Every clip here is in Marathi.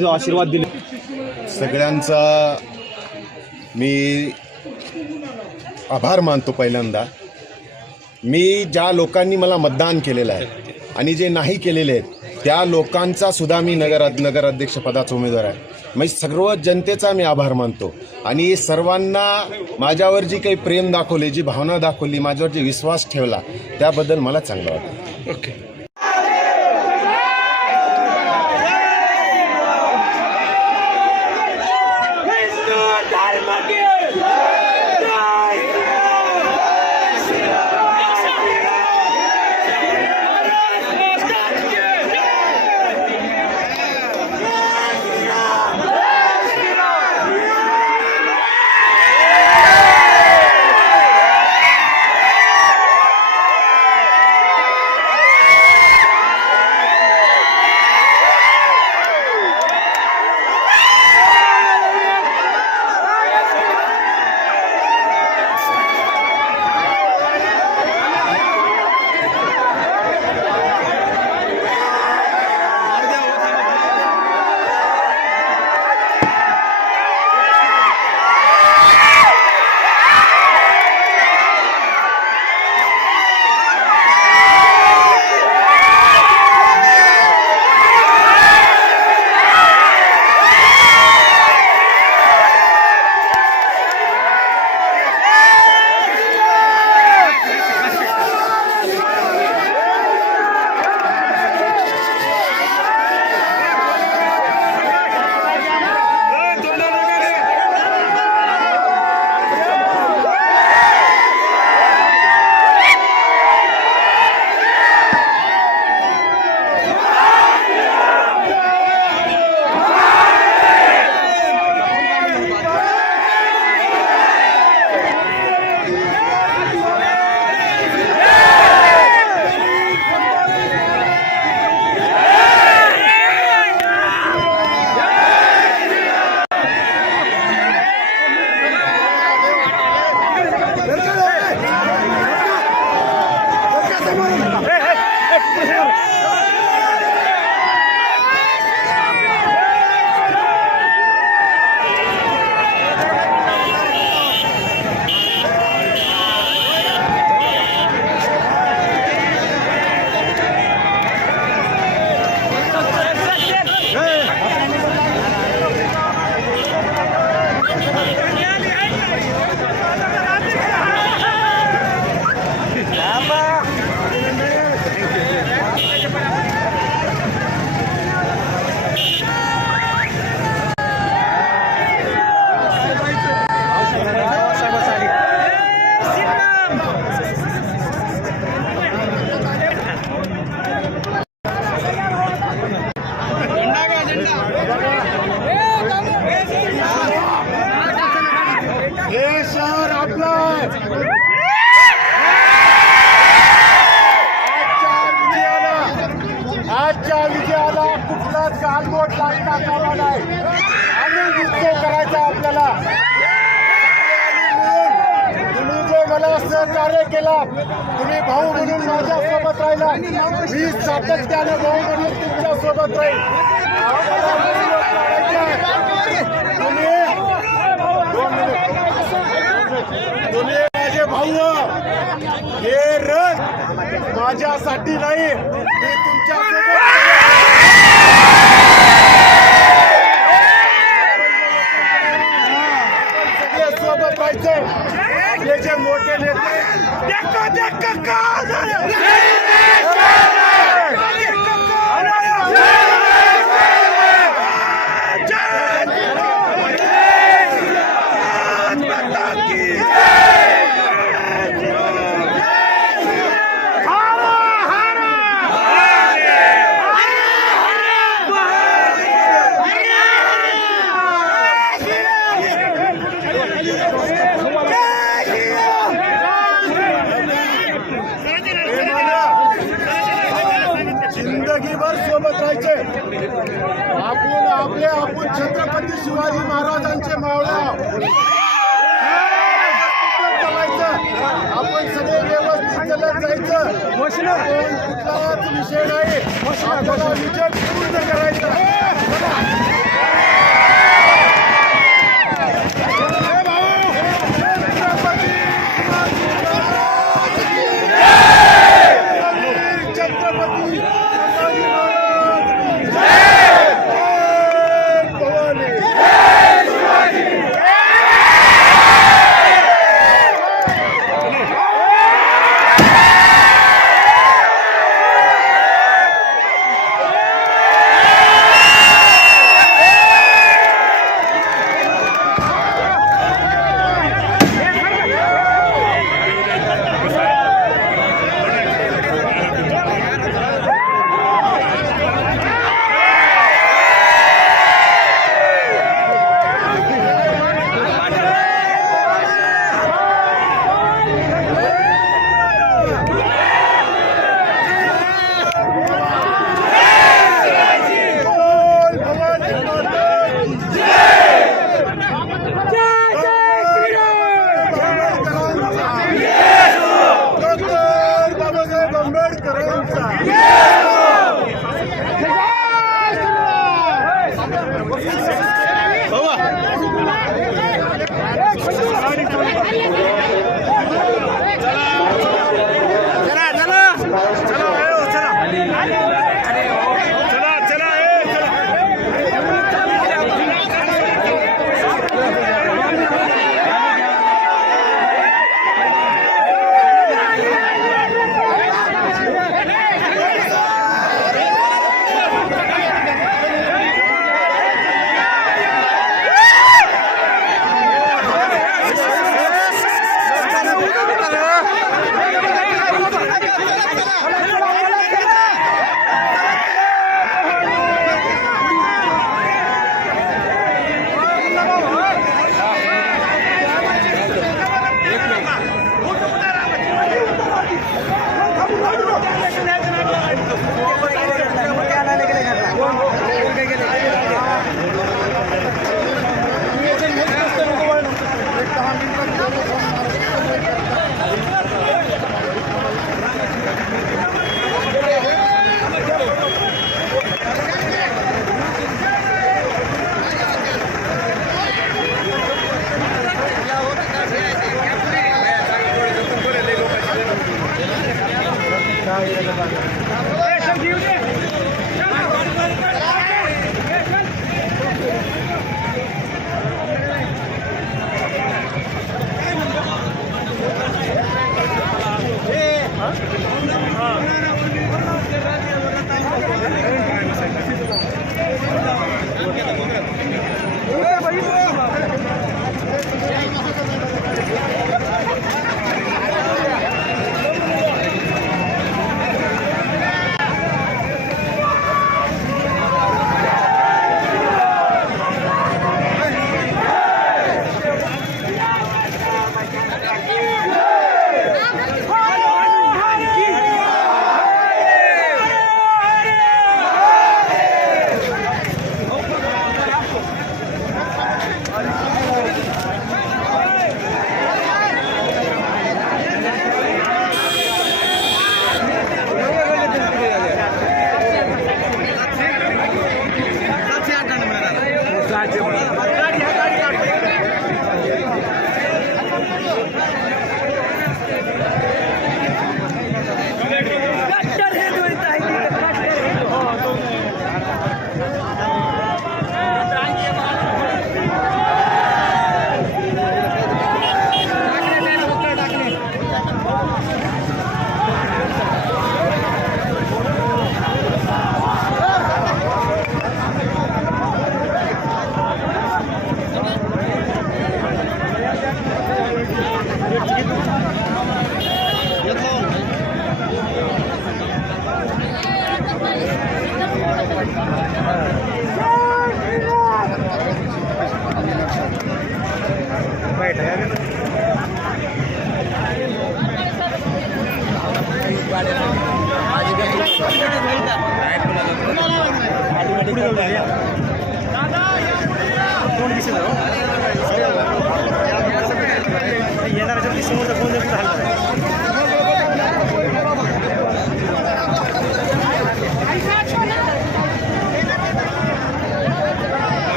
जो आशीर्वाद दिले. सगळ्यांचा मी आभार मानतो पहिल्यांदा. मी ज्या लोकांनी मला मतदान केलेलं आहे आणि जे नाही केलेले आहेत त्या लोकांचा सुद्धा मी नगर नगराध्यक्ष पदाचा उमेदवार आहे. म्हणजे सर्व जनतेचा मी आभार मानतो. आणि सर्वांना माझ्यावर जी काही प्रेम दाखवले जी भावना दाखवली माझ्यावर जी विश्वास ठेवला त्याबद्दल मला चांगलं वाटतं. हिंदू मला सहकार्य केला. तुम्ही भाऊ म्हणून माझ्या सोबत राहिला. मी सातत्याने भाऊ म्हणून तुमच्यासोबत राहील. तुम्ही माझे भाऊ. हे रथ माझ्यासाठी नाही मी तुमच्या 呀嘎嘎的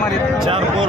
हमारे चार बोर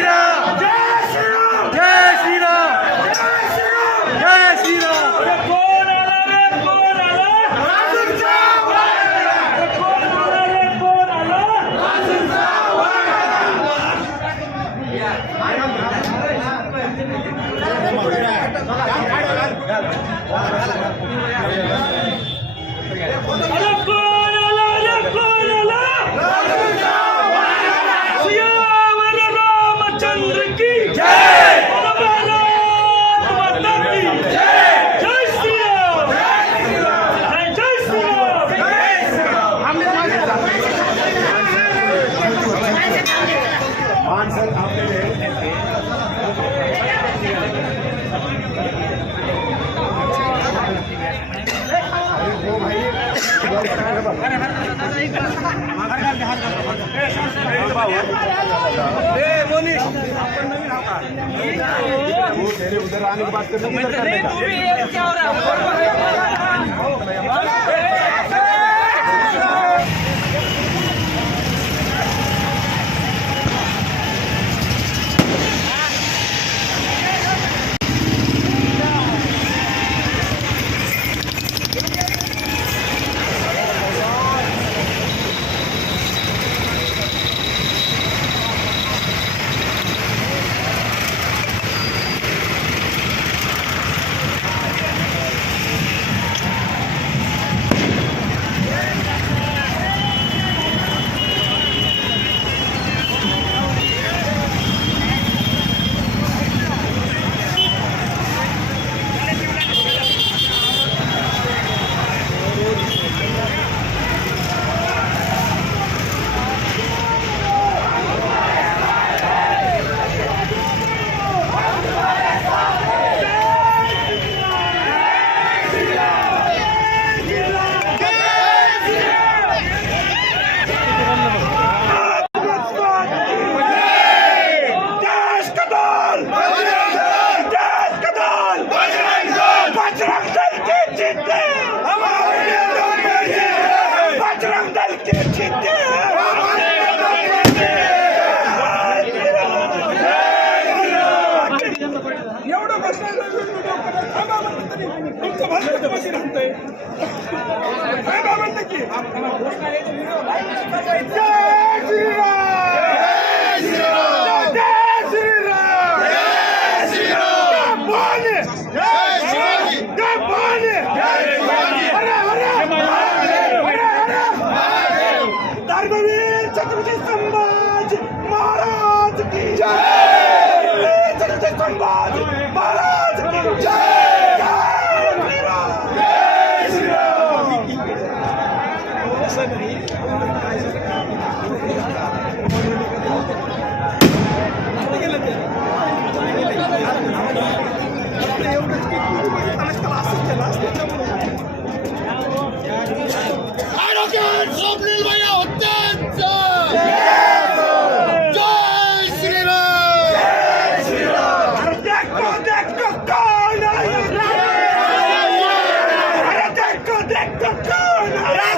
उधर आने की बात करते. ¡Barcelona!